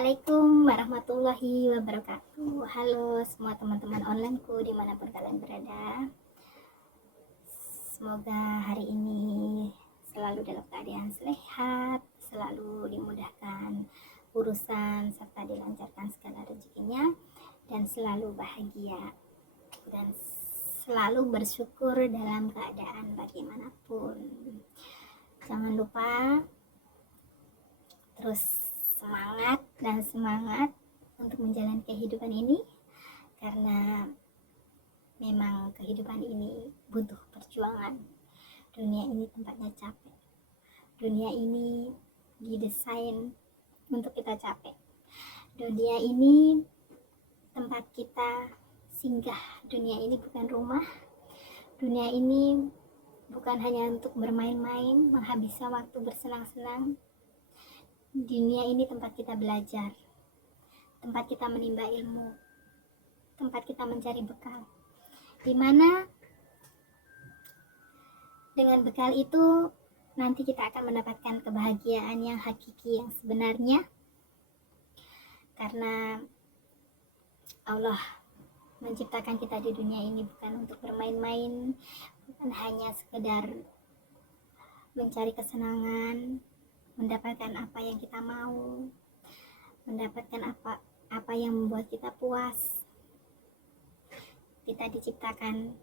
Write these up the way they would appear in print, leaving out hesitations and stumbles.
Assalamualaikum warahmatullahi wabarakatuh. Halo semua teman-teman onlineku dimanapun kalian berada. Semoga hari ini selalu dalam keadaan sehat, selalu dimudahkan urusan serta dilancarkan segala rezekinya, dan selalu bahagia dan selalu bersyukur dalam keadaan bagaimanapun. Jangan lupa terus semangat untuk menjalani kehidupan ini, karena memang kehidupan ini butuh perjuangan. Dunia ini tempatnya capek. Dunia ini didesain untuk kita capek. Dunia ini tempat kita singgah. Dunia ini bukan rumah. Dunia ini bukan hanya untuk bermain-main, menghabiskan waktu bersenang-senang. Dunia ini tempat kita belajar, tempat kita menimba ilmu, tempat kita mencari bekal, dimana dengan bekal itu nanti kita akan mendapatkan kebahagiaan yang hakiki, yang sebenarnya, karena Allah menciptakan kita di dunia ini bukan untuk bermain-main, bukan hanya sekedar mencari kesenangan, mendapatkan apa yang kita mau, mendapatkan apa yang membuat kita puas. Kita diciptakan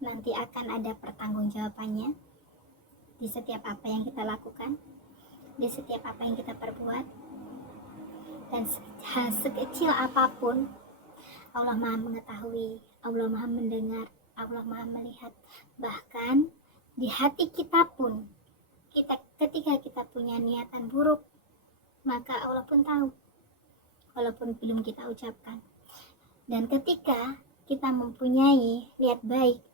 nanti akan ada pertanggungjawabannya di setiap apa yang kita lakukan, di setiap apa yang kita perbuat, dan hal sekecil apapun Allah Maha mengetahui, Allah Maha mendengar, Allah Maha melihat. Bahkan di hati kita pun, ketika kita punya niatan buruk, maka Allah pun tahu, walaupun belum kita ucapkan. Dan ketika kita mempunyai niat baik,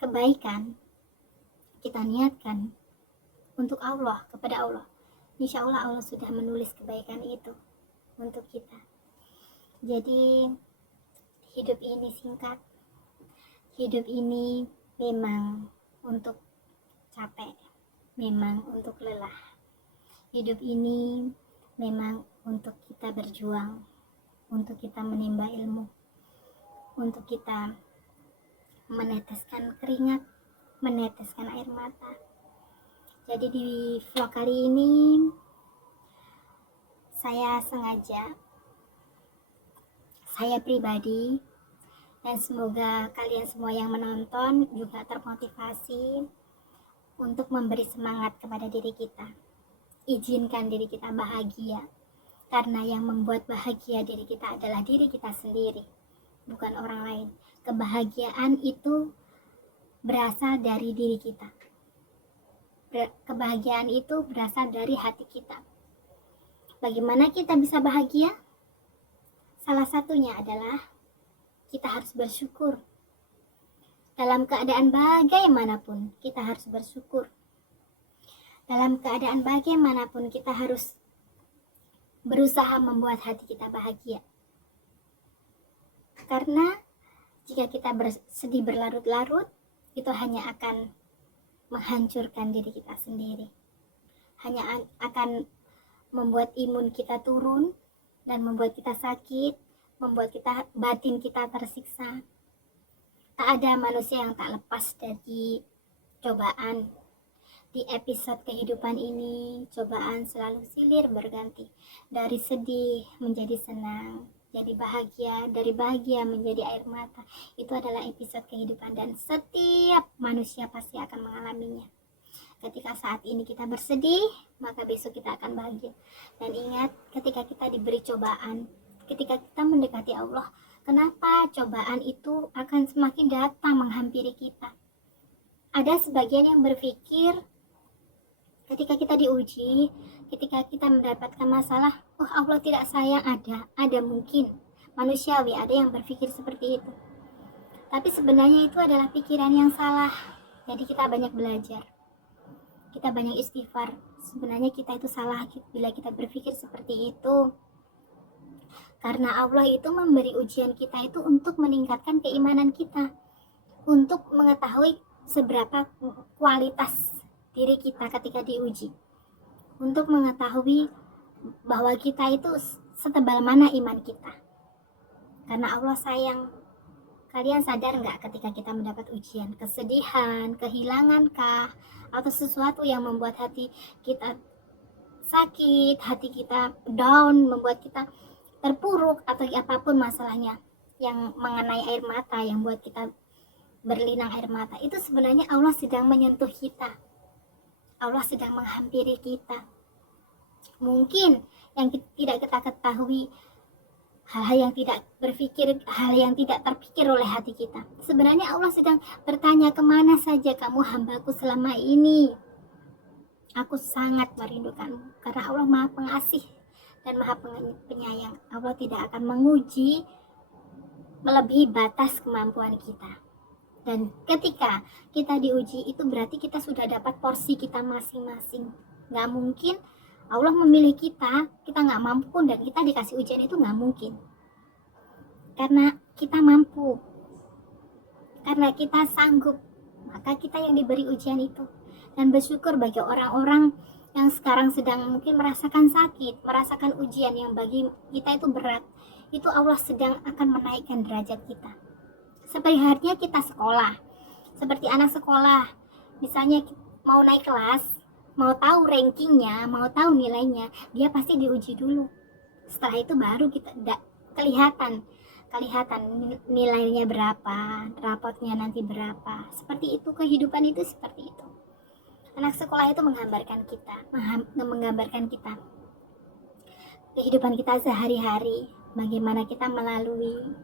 kebaikan, kita niatkan untuk Allah, kepada Allah, insya Allah Allah sudah menulis kebaikan itu untuk kita. Jadi hidup ini singkat, hidup ini memang untuk capek, memang untuk lelah. Hidup ini memang untuk kita berjuang, untuk kita menimba ilmu, untuk kita meneteskan keringat, meneteskan air mata. Jadi di vlog kali ini saya pribadi, dan semoga kalian semua yang menonton juga termotivasi untuk memberi semangat kepada diri kita. Izinkan diri kita bahagia, karena yang membuat bahagia diri kita adalah diri kita sendiri, bukan orang lain. Kebahagiaan itu berasal dari diri kita. Kebahagiaan itu berasal dari hati kita. Bagaimana kita bisa bahagia? Salah satunya adalah kita harus bersyukur. Dalam keadaan bagaimanapun, kita harus bersyukur. Dalam keadaan bagaimanapun, kita harus berusaha membuat hati kita bahagia. Karena jika kita bersedih berlarut-larut, itu hanya akan menghancurkan diri kita sendiri. Hanya akan membuat imun kita turun dan membuat kita sakit, membuat batin kita tersiksa. Tak ada manusia yang tak lepas dari cobaan. Di episode kehidupan ini, cobaan selalu silih berganti. Dari sedih menjadi senang, jadi bahagia, dari bahagia menjadi air mata. Itu adalah episode kehidupan, dan setiap manusia pasti akan mengalaminya. Ketika saat ini kita bersedih, maka besok kita akan bahagia. Dan ingat, ketika kita diberi cobaan, ketika kita mendekati Allah, kenapa cobaan itu akan semakin datang menghampiri kita? Ada sebagian yang berpikir ketika kita diuji, ketika kita mendapatkan masalah, oh Allah tidak sayang. Ada mungkin manusiawi, ada yang berpikir seperti itu. Tapi sebenarnya itu adalah pikiran yang salah. Jadi kita banyak belajar, kita banyak istighfar. Sebenarnya kita itu salah bila kita berpikir seperti itu. Karena Allah itu memberi ujian kita itu untuk meningkatkan keimanan kita, untuk mengetahui seberapa kualitas diri kita ketika diuji, untuk mengetahui bahwa kita itu setebal mana iman kita. Karena Allah sayang. Kalian sadar nggak ketika kita mendapat ujian, kesedihan, kehilangan kah, atau sesuatu yang membuat hati kita sakit, hati kita down, membuat kita terpuruk, atau apapun masalahnya yang mengenai air mata, yang buat kita berlinang air mata, itu sebenarnya Allah sedang menyentuh kita. Allah sedang menghampiri kita. Mungkin yang tidak kita ketahui, hal-hal yang tidak berpikir, hal yang tidak terpikir oleh hati kita. Sebenarnya Allah sedang bertanya, kemana saja kamu hambaku selama ini? Aku sangat merindukanmu. Karena Allah Maha Pengasih dan Maha Penyayang. Allah tidak akan menguji melebihi batas kemampuan kita. Dan ketika kita diuji, itu berarti kita sudah dapat porsi kita masing-masing. Gak mungkin Allah memilih kita nggak mampu dan kita dikasih ujian, itu nggak mungkin. Karena kita mampu, karena kita sanggup, maka kita yang diberi ujian itu. Dan bersyukur bagi orang-orang yang sekarang sedang mungkin merasakan sakit, merasakan ujian yang bagi kita itu berat. Itu Allah sedang akan menaikkan derajat kita. Seperti halnya kita sekolah, seperti anak sekolah, misalnya mau naik kelas, mau tahu rankingnya, mau tahu nilainya, dia pasti diuji dulu. Setelah itu baru kita kelihatan nilainya berapa, rapotnya nanti berapa. Seperti itu, kehidupan itu seperti itu. Anak sekolah itu menggambarkan kita kehidupan kita sehari-hari, bagaimana kita melalui.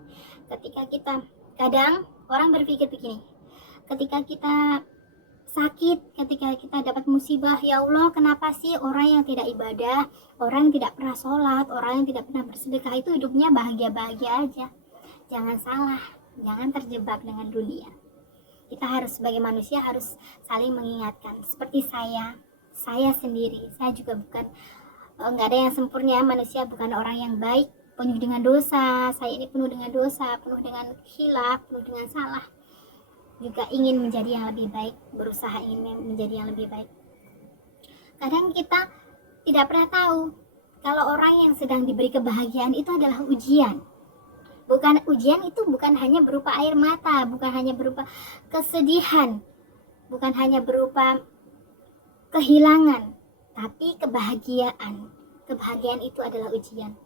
Ketika kita, kadang orang berpikir begini, ketika kita sakit, ketika kita dapat musibah, ya Allah, kenapa sih orang yang tidak ibadah, orang yang tidak pernah sholat, orang yang tidak pernah bersedekah itu hidupnya bahagia-bahagia aja? Jangan salah, jangan terjebak dengan dunia. Kita harus sebagai manusia harus saling mengingatkan. Seperti saya sendiri, saya juga bukan, nggak ada yang sempurna, manusia bukan orang yang baik, penuh dengan dosa. Saya ini penuh dengan dosa, penuh dengan khilaf, penuh dengan salah. Juga ingin menjadi yang lebih baik, berusaha ingin menjadi yang lebih baik. Kadang kita tidak pernah tahu kalau orang yang sedang diberi kebahagiaan itu adalah ujian. Ujian itu bukan hanya berupa air mata, bukan hanya berupa kesedihan, bukan hanya berupa kehilangan, tapi kebahagiaan. Kebahagiaan itu adalah ujian.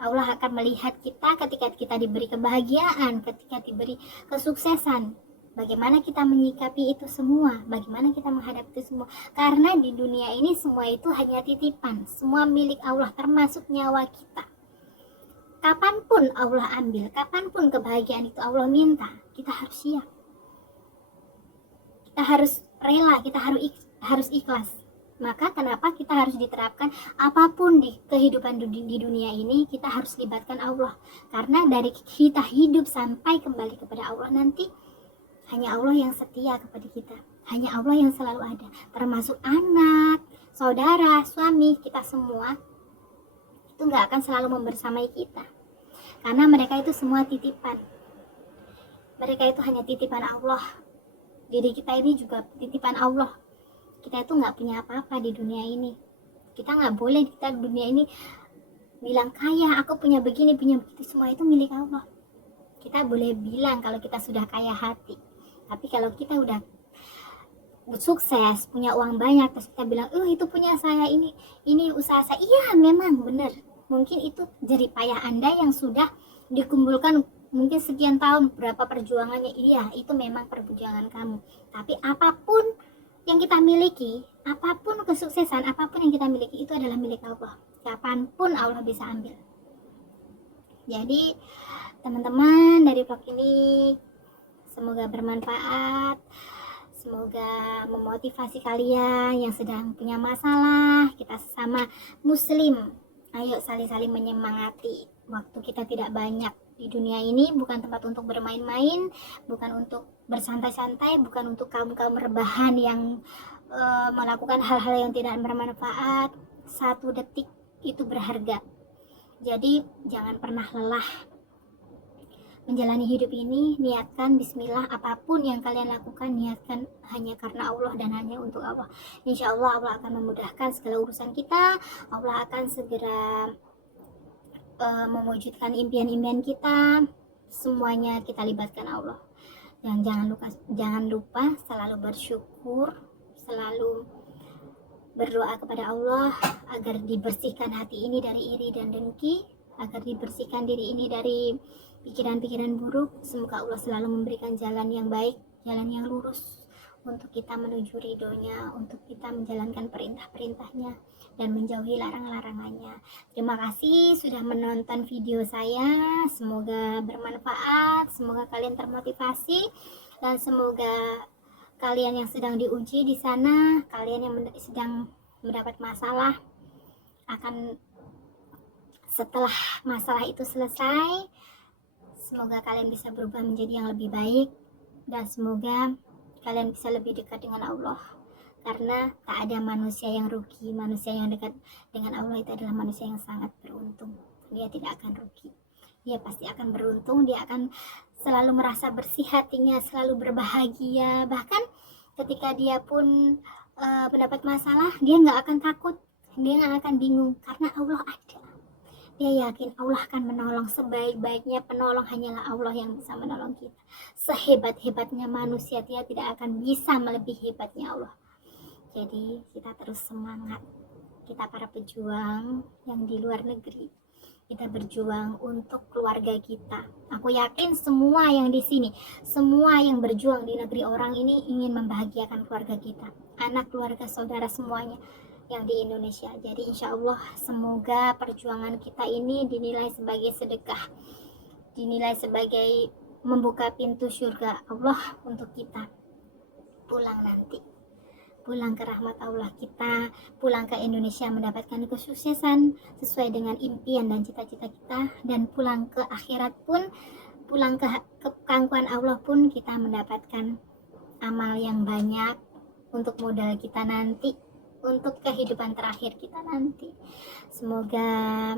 Allah akan melihat kita ketika kita diberi kebahagiaan, ketika diberi kesuksesan. Bagaimana kita menyikapi itu semua, bagaimana kita menghadapi itu semua. Karena di dunia ini semua itu hanya titipan, semua milik Allah, termasuk nyawa kita. Kapanpun Allah ambil, kapanpun kebahagiaan itu Allah minta, kita harus siap. Kita harus rela, kita harus ikhlas. Maka kenapa kita harus diterapkan apapun di kehidupan di dunia ini, kita harus libatkan Allah. Karena dari kita hidup sampai kembali kepada Allah nanti, hanya Allah yang setia kepada kita. Hanya Allah yang selalu ada. Termasuk anak, saudara, suami, kita semua itu gak akan selalu membersamai kita. Karena mereka itu semua titipan. Mereka itu hanya titipan Allah. Diri kita ini juga titipan Allah. Kita itu nggak punya apa-apa di dunia ini. Kita nggak boleh kita di dunia ini bilang kaya, aku punya begini, punya begitu. Semua itu milik Allah. Kita boleh bilang kalau kita sudah kaya hati, tapi kalau kita udah sukses, punya uang banyak, terus kita bilang, itu punya saya, ini usaha saya. Iya, memang benar. Mungkin itu jerih payah Anda yang sudah dikumpulkan mungkin sekian tahun, berapa perjuangannya. Iya, itu memang perjuangan kamu. Tapi apapun yang kita miliki, apapun kesuksesan, apapun yang kita miliki, itu adalah milik Allah. Kapanpun Allah bisa ambil. Jadi teman-teman dari vlog ini semoga bermanfaat, semoga memotivasi kalian yang sedang punya masalah. Kita sesama muslim, ayo saling-saling menyemangati. Waktu kita tidak banyak di dunia ini, bukan tempat untuk bermain-main, bukan untuk bersantai-santai, bukan untuk kaum-kaum rebahan yang melakukan hal-hal yang tidak bermanfaat. 1 detik itu berharga. Jadi jangan pernah lelah. menjalani hidup ini, niatkan bismillah, apapun yang kalian lakukan niatkan hanya karena Allah dan hanya untuk Allah. Insya Allah Allah akan memudahkan segala urusan kita. Allah akan segera mewujudkan impian-impian kita. Semuanya kita libatkan Allah. Dan jangan lupa selalu bersyukur, selalu berdoa kepada Allah agar dibersihkan hati ini dari iri dan dengki, agar dibersihkan diri ini dari pikiran-pikiran buruk. Semoga Allah selalu memberikan jalan yang baik, jalan yang lurus untuk kita menuju ridhonya, untuk kita menjalankan perintah-perintahnya dan menjauhi larang-larangannya. Terima kasih sudah menonton video saya. Semoga bermanfaat, semoga kalian termotivasi, dan semoga kalian yang sedang diuji di sana, kalian yang sedang mendapat masalah, akan setelah masalah itu selesai, semoga kalian bisa berubah menjadi yang lebih baik, dan semoga kalian bisa lebih dekat dengan Allah, karena tak ada manusia yang rugi. Manusia yang dekat dengan Allah itu adalah manusia yang sangat beruntung. Dia tidak akan rugi, dia pasti akan beruntung, dia akan selalu merasa bersih hatinya, selalu berbahagia. Bahkan ketika dia pun mendapat masalah, dia nggak akan takut, dia nggak akan bingung, karena Allah ada. Dia yakin Allah akan menolong. Sebaik-baiknya penolong hanyalah Allah yang bisa menolong kita. Sehebat-hebatnya manusia, dia tidak akan bisa melebihi hebatnya Allah. Jadi kita terus semangat, kita para pejuang yang di luar negeri, kita berjuang untuk keluarga kita. Aku yakin semua yang di sini, semua yang berjuang di negeri orang ini ingin membahagiakan keluarga kita, anak, keluarga, saudara, semuanya yang di Indonesia. Jadi insya Allah semoga perjuangan kita ini dinilai sebagai sedekah, dinilai sebagai membuka pintu surga Allah untuk kita pulang nanti, pulang ke rahmat Allah, kita pulang ke Indonesia mendapatkan kesuksesan sesuai dengan impian dan cita-cita kita, dan pulang ke akhirat pun, pulang ke pangkuan Allah pun kita mendapatkan amal yang banyak untuk modal kita nanti, untuk kehidupan terakhir kita nanti. Semoga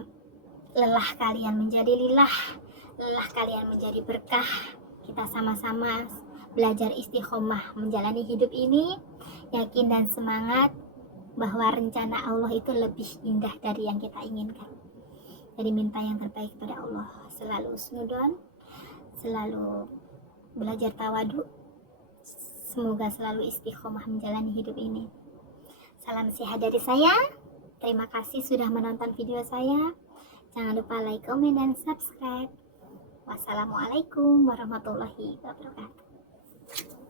lelah kalian menjadi lilah, lelah kalian menjadi berkah. Kita sama-sama belajar istiqomah menjalani hidup ini, yakin dan semangat bahwa rencana Allah itu lebih indah dari yang kita inginkan. Jadi minta yang terbaik kepada Allah, selalu snudon, selalu belajar tawadu, semoga selalu istiqomah menjalani hidup ini. Salam sehat dari saya. Terima kasih sudah menonton video saya. Jangan lupa like, komen, dan subscribe. Wassalamualaikum warahmatullahi wabarakatuh.